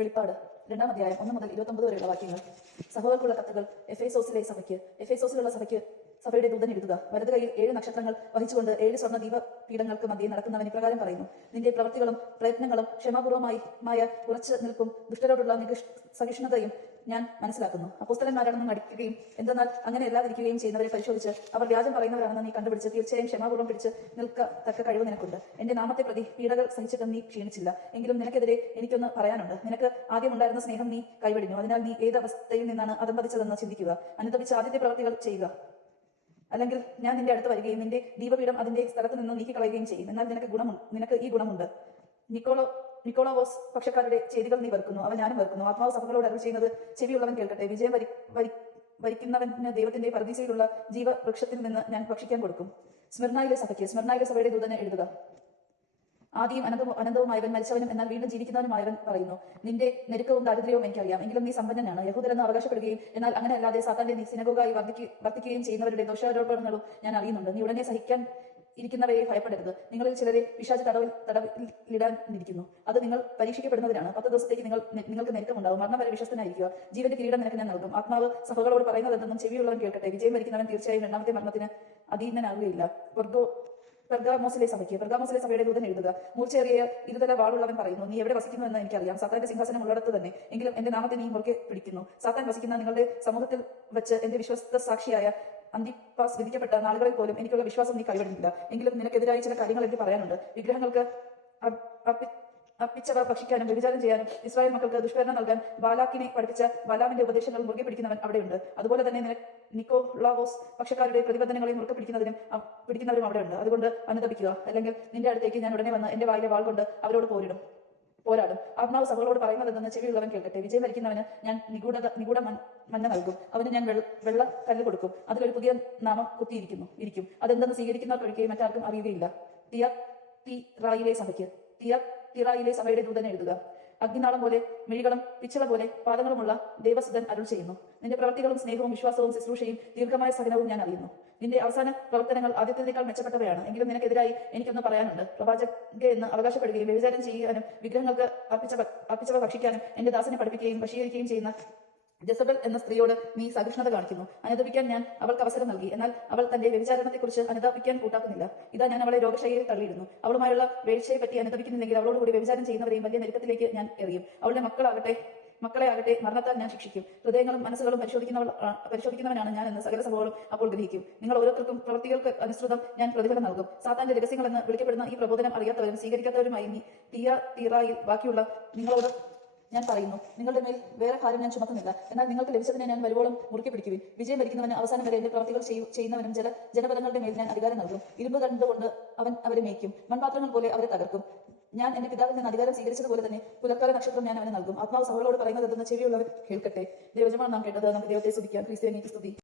വെളിപ്പാട് രണ്ടാം അധ്യായം ഒന്ന് മുതൽ ഇരുപത്തൊമ്പത് വരെയുള്ള വാക്യങ്ങൾ. സഭകൾക്കുള്ള കത്തുകൾ എഫ് എസോസിലെ സഭയ്ക്ക് എഫ് എസോസിലുള്ള സഭയ്ക്ക് സഭയുടെ ദൂതൻ എഴുതുക. വലത് കൈയിൽ ഏഴ് നക്ഷത്രങ്ങൾ വഹിച്ചുകൊണ്ട് ഏഴ് സ്വർണ ദീപ പീഠങ്ങൾക്ക് മധ്യേ നടക്കുന്നവൻ ഇപ്രകാരം പറയുന്നു. നിന്റെ പ്രവൃത്തികളും പ്രയത്നങ്ങളും ക്ഷമാപൂർവമായ ഉറച്ചു നിൽപ്പും ദുഷ്ടരോടുള്ള സഹിഷ്ണുതയും ഞാൻ മനസ്സിലാക്കുന്നു. അപ്പോസ്തലന്മാരാണെന്ന് നടിക്കുകയും എന്തെന്നാൽ അങ്ങനെ അല്ലാതിരിക്കുകയും ചെയ്യുന്നവരെ പരിശോധിച്ച് അവർ വ്യാജം പറയുന്നവരാണെന്ന് നീ കണ്ടുപിടിച്ച് തീർച്ചയായും ക്ഷമാപൂർവം പിടിച്ച് നിൽക്കത്തക്ക കഴിവ് നിനക്കുണ്ട്. എന്റെ നാമത്തെ പ്രതി പീഡകൾ സഹിച്ചിട്ട് നീ ക്ഷീണിച്ചില്ല. എങ്കിലും നിനക്കെതിരെ എനിക്കൊന്ന് പറയാനുണ്ട്. നിനക്ക് ആദ്യം ഉണ്ടായിരുന്ന സ്നേഹം നീ കൈവടിഞ്ഞു. അതിനാൽ നീ ഏത് അവസ്ഥയിൽ നിന്നാണ് അതമ്പതിച്ചതെന്ന് ചിന്തിക്കുക. അനുദപിച്ച് ആദ്യത്തെ പ്രവൃത്തികൾ ചെയ്യുക. അല്ലെങ്കിൽ ഞാൻ നിന്റെ അടുത്ത് വരികയും നിന്റെ ദീപപീഠം അതിന്റെ സ്ഥലത്ത് നിന്ന് നീക്കിക്കളയുകയും ചെയ്യും. എന്നാൽ നിനക്ക് ഗുണമുണ്ട്. നിനക്ക് ഈ ഗുണമുണ്ട്. നിക്കോളോ നിക്കോളോവോസ് പക്ഷക്കാരുടെ ചെയ്തികൾ നീ വെറുക്കുന്നു. അവൻ ഞാനും വെറുക്കുന്നു. ആത്മാവ് സഭകളോട് അറിവ് ചെയ്യുന്നത് ചെവിയുള്ളവൻ കേൾക്കട്ടെ. വിജയം വരി വരി വരിക്കുന്നവന് ദൈവത്തിന്റെ പരദീസയിലുള്ള ജീവവൃക്ഷത്തിൽ നിന്ന് ഞാൻ ഭക്ഷിക്കാൻ കൊടുക്കും. സ്മരണായിലെ സഭയ്ക്ക് സ്മരണായിലെ സഭയുടെ ദൂതനെ എഴുതുക. ആദ്യം അനന്തവും അനന്തവുമായവൻ മരിച്ചവനും എന്നാൽ വീണ്ടും ജീവിക്കുന്നവനുമായവൻ പറയുന്നു നിന്റെ നെരുക്കവും ദാരിദ്ര്യവും എനിക്കറിയാം. എങ്കിലും നീ സമ്പന്നനാണ്. യഹൂദരെന്ന് അവകാശപ്പെടുകയും എന്നാൽ അങ്ങനെ അല്ലാതെ സാത്താന്റെ നീ സിനഗോഗായി വർദ്ധിക്കു വർദ്ധിക്കുകയും ചെയ്യുന്നവരുടെ ദോഷാരോപണങ്ങളും ഞാൻ അറിയുന്നുണ്ട്. നീ ഉടനെ സഹിക്കാൻ ഇരിക്കുന്നവയെ ഭയപ്പെടരുത്. നിങ്ങളിൽ ചിലരെ പിശാച് തടവിൽ തടവിലിടാനിരിക്കുന്നു. അത് നിങ്ങൾ പരീക്ഷിക്കപ്പെടുന്നതിനാണ് പത്ത് ദിവസത്തേക്ക് നിങ്ങൾ നിങ്ങൾക്ക് നെരുക്കമുണ്ടാവും. മരണം വരെ വിശ്വസ്തനായിരിക്കുക. ജീവന്റെ കിരീടം നിനക്ക് ഞാൻ നൽകും. ആത്മാവ് സഭകളോട് പറയുന്നതെന്നും ചെവിയുള്ളവൻ കേൾക്കട്ടെ. വിജയം വരിക്കുന്നവൻ തീർച്ചയായും രണ്ടാമത്തെ മരണത്തിന് അധീനനാകുകയില്ല പൊർഗോ പെർഗാമോസിലെ സഭയ്ക്ക് പെർഗാമോസിലെ സഭയുടെ ദൂതൻ എഴുതുക. മൂർച്ചയേറിയ ഇരുതല വാളുള്ളവൻ പറയുന്നു നീ എവിടെ വസിക്കുന്നു എന്ന് എനിക്കറിയാം. സാത്താന്റെ സിംഹാസനം ഉള്ളിടത്ത് തന്നെ. എങ്കിലും എന്റെ നാമത്തെ നീ മുറുകെ പിടിക്കുന്നു. സാത്താൻ വസിക്കുന്ന നിങ്ങളുടെ സമൂഹത്തിൽ വെച്ച് എന്റെ വിശ്വസ്ത സാക്ഷിയായ അന്തിപ്പാസ് വിധിക്കപ്പെട്ട നാളുകളിൽ പോലും എനിക്കുള്ള വിശ്വാസം നീ കൈവിടുന്നില്ല എങ്കിലും നിനക്കെതിരായി ചില കാര്യങ്ങൾ എനിക്ക് പറയാനുണ്ട്. വിഗ്രഹങ്ങൾക്ക് അർപ്പ- അർപ്പി- അർപ്പിച്ചവ ഭക്ഷിക്കാനും വ്യഭിചാരം ചെയ്യാനും ഇസ്രായേൽ മക്കൾക്ക് ദുഷ്കരണം നൽകാൻ ബാലാക്കിനെ പഠിപ്പിച്ച ബാലാമിന്റെ ഉപദേശങ്ങൾ മുറുകെ പിടിക്കുന്നവൻ അവിടെയുണ്ട്. അതുപോലെ തന്നെ നിക്കോളാവോസ് പക്ഷക്കാരുടെ പ്രതിബന്ധനങ്ങളെ മുറുകെ പിടിക്കുന്നതിനും പിടിക്കുന്നവരും അവിടെയുണ്ട്. അതുകൊണ്ട് അനുദപിക്കുക. അല്ലെങ്കിൽ നിന്റെ അടുത്തേക്ക് ഞാൻ ഉടനെ വന്ന് എന്റെ വായിലെ വാൾ കൊണ്ട് അവരോട് പോരിടും. പോരാടും. ആത്മാവ് സഭകളോട് പറയുന്നതെന്ന് ചെവിയുള്ളവൻ കേൾക്കട്ടെ. വിജയം വരിക്കുന്നവന് ഞാൻ നിഗൂഢത നിഗൂഢ മന്ന നൽകും. അവന് ഞാൻ വെള്ള കല്ല് കൊടുക്കും. അതിലൊരു പുതിയ നാമം കുത്തിയിരിക്കുന്നു ഇരിക്കും. അതെന്തെന്ന് സ്വീകരിക്കുന്നവർക്കൊഴികെ മറ്റാർക്കും അറിയുകയില്ല. തിയ തി റായിലെ സഭയ്ക്ക്. തിയ തിറായിലെ സഭയുടെ ദൂതനെ എഴുതുക. അഗ്നിനാളം പോലെ മിഴികളും പിച്ചള പോലെ പാദങ്ങളുമുള്ള ദേവസുതൻ അരുൾ ചെയ്യുന്നു. നിന്റെ പ്രവർത്തികളും സ്നേഹവും വിശ്വാസവും ശുശ്രൂഷയും ദീർഘമായ സഹനവും ഞാൻ അറിയുന്നു. നിന്റെ അവസാന പ്രവർത്തനങ്ങൾ ആദ്യത്തേക്കാൾ മെച്ചപ്പെട്ടവയാണ്. എങ്കിലും നിനക്കെതിരായി എനിക്കൊന്ന് പറയാനുണ്ട്. പ്രവാചക എന്ന് അവകാശപ്പെടുകയും വ്യഭിചാരം ചെയ്യാനും വിഗ്രഹങ്ങൾക്ക് അർപ്പിച്ച അർപ്പിച്ചവ ഭക്ഷിക്കാനും എന്റെ ദാസനെ പഠിപ്പിക്കുകയും വശീകരിക്കുകയും ചെയ്യുന്ന ജസബൽ എന്ന സ്ത്രീയോട് നീ സഹിഷ്ണുത കാണിക്കുന്നു. അനുദപിക്കാൻ ഞാൻ അവൾക്ക് അവസരം നൽകി. എന്നാൽ അവൾ തന്റെ വ്യഭിചാരണത്തെക്കുറിച്ച് അനുദപിക്കാൻ കൂട്ടാക്കുന്നില്ല. ഇതാ ഞാൻ അവളെ രോഗശൈലിയിൽ തള്ളിയിരുന്നു അവളുമായുള്ള വീഴ്ചയെ പറ്റി അനുദപിക്കുന്നില്ലെങ്കിൽ അവളോടുകൂടി വ്യഭിചാരം ചെയ്യുന്നവരെയും വലിയ നെരുക്കത്തിലേക്ക് ഞാൻ എറിയും. അവളുടെ മക്കളാകട്ടെ മക്കളെ ആകട്ടെ മരണത്താൽ ഞാൻ ശിക്ഷിക്കും. ഹൃദയങ്ങളും മനസ്സുകളും പരിശോധിക്കുന്നവൾ പരിശോധിക്കുന്നവനാണ് ഞാൻ എന്ന് സകല സഭകളും അപ്പോൾ ഗ്രഹിക്കും. നിങ്ങൾ ഓരോരുത്തർക്കും പ്രവൃത്തികൾക്ക് അനുസൃതം ഞാൻ പ്രതിഫലം നൽകും. സാത്താന്റെ രഹസ്യങ്ങളെന്ന് വിളിക്കപ്പെടുന്ന ഈ പ്രബോധനം അറിയാത്തവരും സ്വീകരിക്കാത്തവരുമായി നീ തീയ തീറായിൽ ബാക്കിയുള്ള നിങ്ങളോട് ഞാൻ പറയുന്നു നിങ്ങളുടെ മേൽ വേറെ ഭാരം ഞാൻ ചുമത്തുന്നില്ല എന്നാൽ നിങ്ങൾക്ക് ലഭിച്ചതിനെ ഞാൻ വരുവോളം മുറുക്കി പിടിക്കുവിൻ. വിജയം ഭരിക്കുന്നവന് അവസാനം വരെ എന്റെ പ്രവർത്തികൾ ചെയ്യുന്നവനും ജല ജനപദങ്ങളുടെ മേൽ ഞാൻ അധികാരം നൽകും. ഇരുമ്പ് കണ്ടുകൊണ്ട് അവൻ അവരെ മേയ്ക്കും. മൺപാത്രങ്ങൾ പോലെ അവരെ തകർക്കും. ഞാൻ എന്റെ പിതാവിൽ നിന്ന് അധികാരം സ്വീകരിച്ചതുപോലെ തന്നെ പുലർക്കാല നക്ഷത്രം ഞാൻ അവനെ നൽകും. ആത്മാവ് സഭകളോട് പറയുന്നത് എന്തെന്ന് ചെവിയുള്ളവർ കേൾക്കട്ടെ. ദൈവജമാണ് നാം കേട്ടത്. നമുക്ക് ദൈവത്തെ സ്തുതിക്കാം. ക്രിസ്തു സ്തുതി.